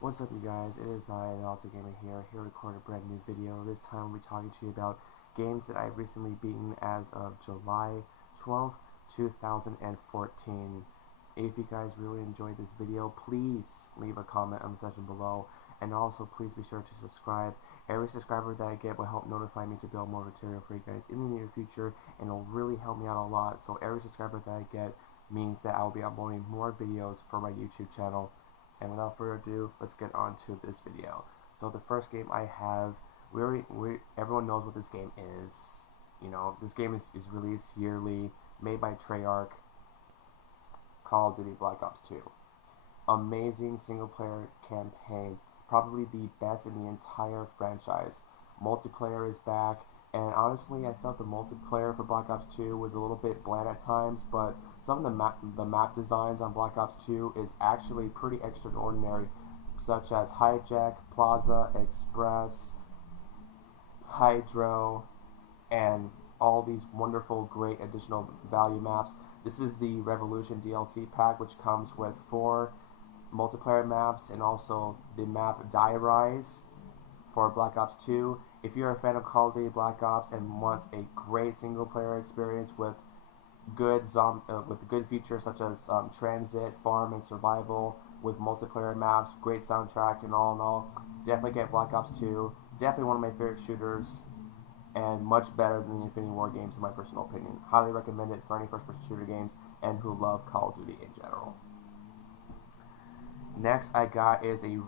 What's up, you guys? It is I, Alta Gamer here to record a brand new video. This time I'll be talking to you about games that I've recently beaten as of July 12th, 2014. If you guys really enjoyed this video, please leave a comment on the section below, and also please be sure to subscribe. Every subscriber that I get will help notify me to build more material for you guys in the near future, and it'll really help me out a lot. So every subscriber that I get means that I'll be uploading more videos for my YouTube channel. And without further ado, let's get on to this video. So the first game I have, everyone knows what this game is. You know, this game is released yearly, made by Treyarch, Call of Duty Black Ops 2. Amazing single player campaign, probably the best in the entire franchise. Multiplayer is back, and honestly, I felt the multiplayer for Black Ops 2 was a little bit bland at times, but some of the map designs on Black Ops 2 is actually pretty extraordinary, such as Hijack, Plaza, Express, Hydro, and all these wonderful, great additional value maps. This is the Revolution DLC pack, which comes with 4 multiplayer maps and also the map Die Rise for Black Ops 2. If you're a fan of Call of Duty Black Ops and wants a great single player experience with good features such as transit, farm, and survival with multiplayer maps, great soundtrack, and all in all, definitely get Black Ops 2. Definitely one of my favorite shooters, and much better than the Infinity War games in my personal opinion. Highly recommend it for any first-person shooter games and who love Call of Duty in general. Next I got is a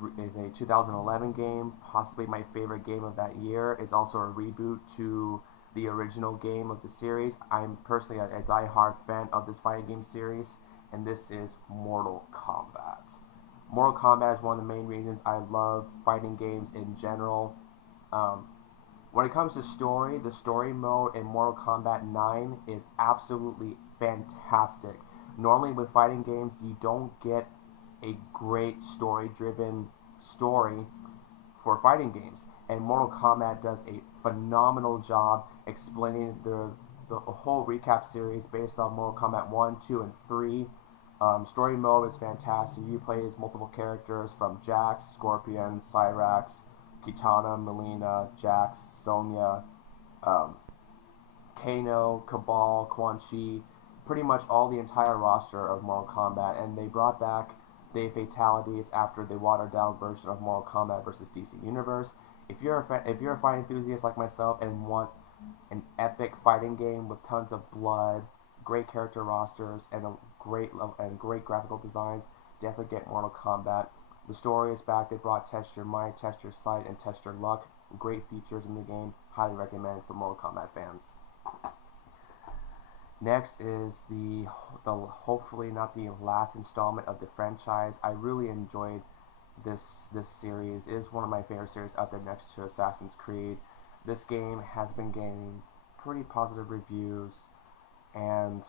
2011 game, possibly my favorite game of that year. It's also a reboot to the original game of the series. I'm personally a die-hard fan of this fighting game series, and this is Mortal Kombat. Mortal Kombat is one of the main reasons I love fighting games in general. When it comes to story, the story mode in Mortal Kombat 9 is absolutely fantastic. Normally with fighting games, you don't get a great story-driven story for fighting games, and Mortal Kombat does a phenomenal job explaining the whole recap series based on Mortal Kombat 1, 2, and 3. Story mode is fantastic. You play as multiple characters from Jax, Scorpion, Cyrax, Kitana, Melina, Jax, Sonya, Kano, Cabal, Quan Chi, pretty much all the entire roster of Mortal Kombat, and they brought back the fatalities after the watered down version of Mortal Kombat versus DC Universe. If you're a fighting enthusiast like myself and want an epic fighting game with tons of blood, great character rosters, and great graphical designs, definitely get Mortal Kombat. The story is back. They brought Test Your Might, Test Your Sight, and Test Your Luck. Great features in the game. Highly recommend for Mortal Kombat fans. Next is the hopefully not the last installment of the franchise. I really enjoyed this series. It is one of my favorite series out there next to Assassin's Creed. This game has been gaining pretty positive reviews, and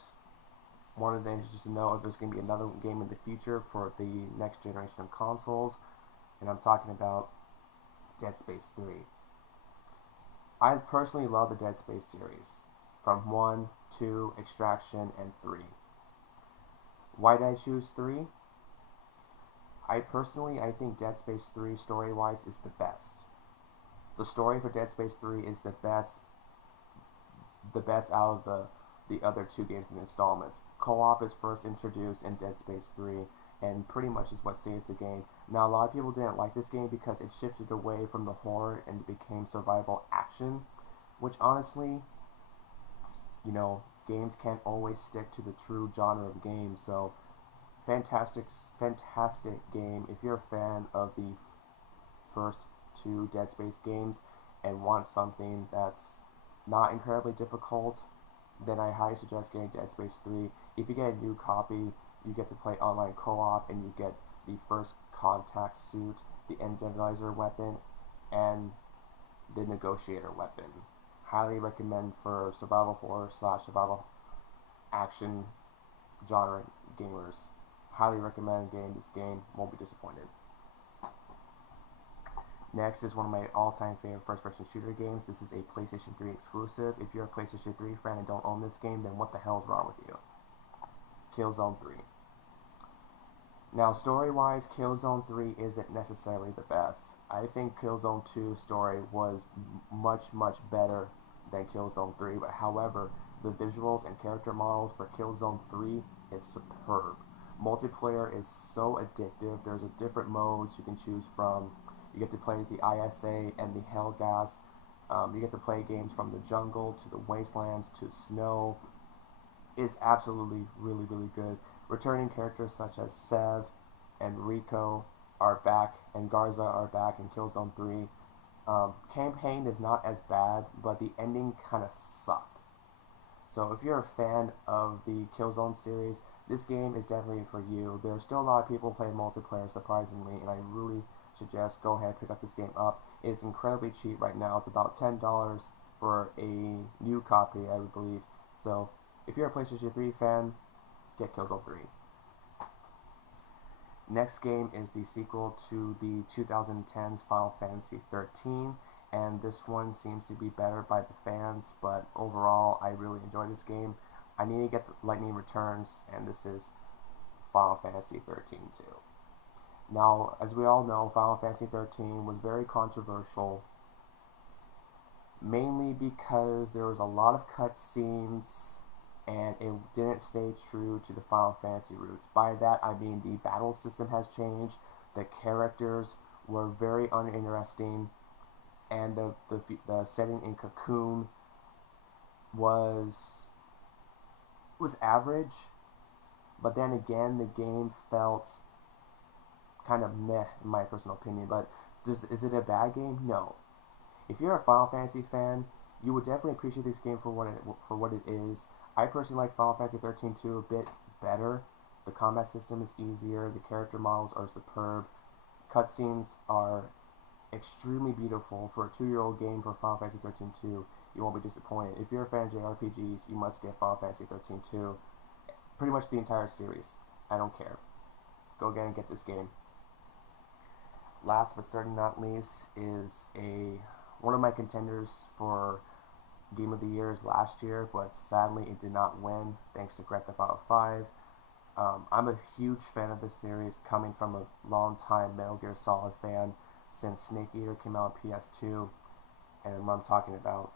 one of the things just to know if there's going to be another game in the future for the next generation of consoles, and I'm talking about Dead Space 3. I personally love the Dead Space series from 1, 2, Extraction, and 3. Why did I choose 3? I think Dead Space 3 story-wise is the best. The story for Dead Space 3 is the best out of the other 2 games in the installments. Co-op is first introduced in Dead Space 3, and pretty much is what saves the game. Now, a lot of people didn't like this game because it shifted away from the horror and became survival action, which honestly, you know, games can't always stick to the true genre of games. So fantastic game. If you're a fan of the first 2 Dead Space games and want something that's not incredibly difficult, then I highly suggest getting Dead Space 3. If you get a new copy, you get to play online co-op, and you get the first contact suit, the Endemizer weapon, and the Negotiator weapon. Highly recommend for survival horror / survival action genre gamers. Highly recommend getting this game. Won't be disappointed. Next is one of my all-time favorite first-person shooter games. This is a PlayStation 3 exclusive. If you're a PlayStation 3 fan and don't own this game, then what the hell is wrong with you? Killzone 3. Now, story-wise, Killzone 3 isn't necessarily the best. I think Killzone 2 story was much better than Killzone 3, but however, the visuals and character models for Killzone 3 is superb. Multiplayer is so addictive. There's a different modes you can choose from. You get to play as the ISA and the Hellgas. You get to play games from the jungle to the wastelands to snow. It's absolutely really good. Returning characters such as Sev and Rico are back, and Garza are back in Killzone 3. Campaign is not as bad, but the ending kind of sucked. So if you're a fan of the Killzone series, this game is definitely for you. There's still a lot of people playing multiplayer, surprisingly, and I really suggest go ahead and pick up this game up. It's incredibly cheap right now. It's about $10 for a new copy, I would believe. So if you're a PlayStation 3 fan, get Killzone 3. Next game is the sequel to the 2010's Final Fantasy 13, and this one seems to be better by the fans, but overall I really enjoy this game. I need to get the Lightning Returns, and this is Final Fantasy 13 too. Now, as we all know, Final Fantasy 13 was very controversial, mainly because there was a lot of cutscenes and it didn't stay true to the Final Fantasy roots. By that I mean the battle system has changed, the characters were very uninteresting, and the setting in Cocoon was average, but then again the game felt kind of meh in my personal opinion. But is it a bad game? No. If you're a Final Fantasy fan, you would definitely appreciate this game for what it is. I personally like Final Fantasy 13 2 a bit better. The combat system is easier, the character models are superb, cutscenes are extremely beautiful. For a 2-year-old game for Final Fantasy 13 2, you won't be disappointed. If you're a fan of JRPGs, you must get Final Fantasy 13 2. Pretty much the entire series. I don't care. Go again and get this game. Last but certainly not least is one of my contenders for Game of the Year last year, but sadly it did not win thanks to Grand Theft Auto 5. I'm a huge fan of this series, coming from a long-time Metal Gear Solid fan since Snake Eater came out on PS2, and I'm talking about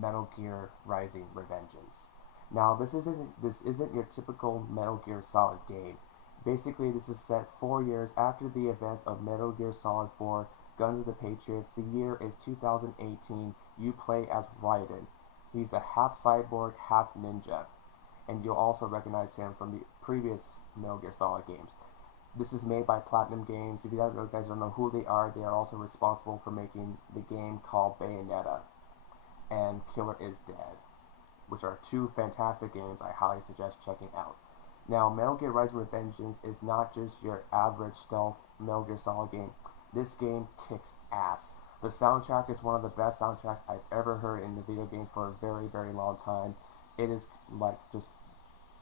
Metal Gear Rising: Revengeance. Now, this isn't your typical Metal Gear Solid game. Basically, this is set 4 years after the events of Metal Gear Solid 4, Guns of the Patriots. The year is 2018. You play as Raiden. He's a half cyborg, half ninja, and you'll also recognize him from the previous Metal Gear Solid games. This is made by Platinum Games. If you guys don't know who they are also responsible for making the game called Bayonetta and Killer is Dead, which are 2 fantastic games I highly suggest checking out. Now, Metal Gear Rising: Revengeance is not just your average stealth Metal Gear Solid game. This game kicks ass. The soundtrack is one of the best soundtracks I've ever heard in the video game for a very long time. It is like just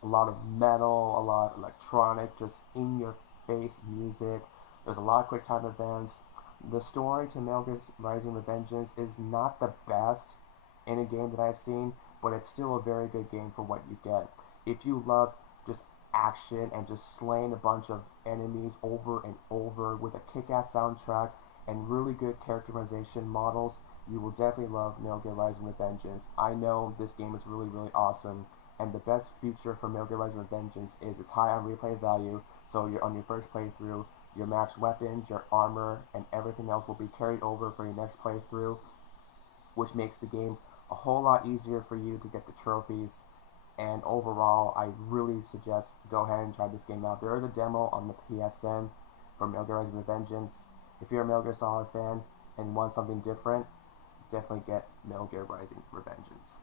a lot of metal, a lot of electronic, just in your face music. There's a lot of quick time events. The story to Metal Gear Rising: Revengeance is not the best in a game that I've seen, but it's still a very good game for what you get. If you love just action and just slaying a bunch of enemies over and over with a kick-ass soundtrack and really good characterization models, you will definitely love Metal Gear Rising: Revengeance. I know this game is really awesome, and the best feature for Metal Gear Rising: Revengeance is it's high on replay value. So you're on your first playthrough, your max weapons, your armor, and everything else will be carried over for your next playthrough, which makes the game a whole lot easier for you to get the trophies. And overall, I really suggest go ahead and try this game out. There is a demo on the PSN for Metal Gear Rising: Revengeance. If you're a Metal Gear Solid fan and want something different, definitely get Metal Gear Rising: Revengeance.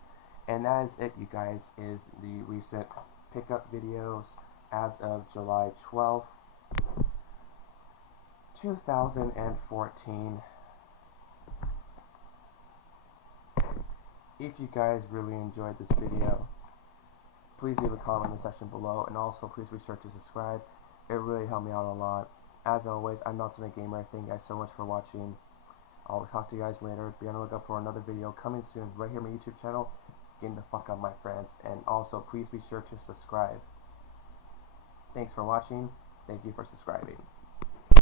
And that is it, you guys, is the recent pickup videos as of July 12th, 2014. If you guys really enjoyed this video, please leave a comment in the section below, and also please be sure to subscribe. It really helped me out a lot. As always, I'm Ultimate Gamer. Thank you guys so much for watching. I'll talk to you guys later. Be on the lookout for another video coming soon right here on my YouTube channel. Getting the fuck out, my friends. And also, please be sure to subscribe. Thanks for watching. Thank you for subscribing.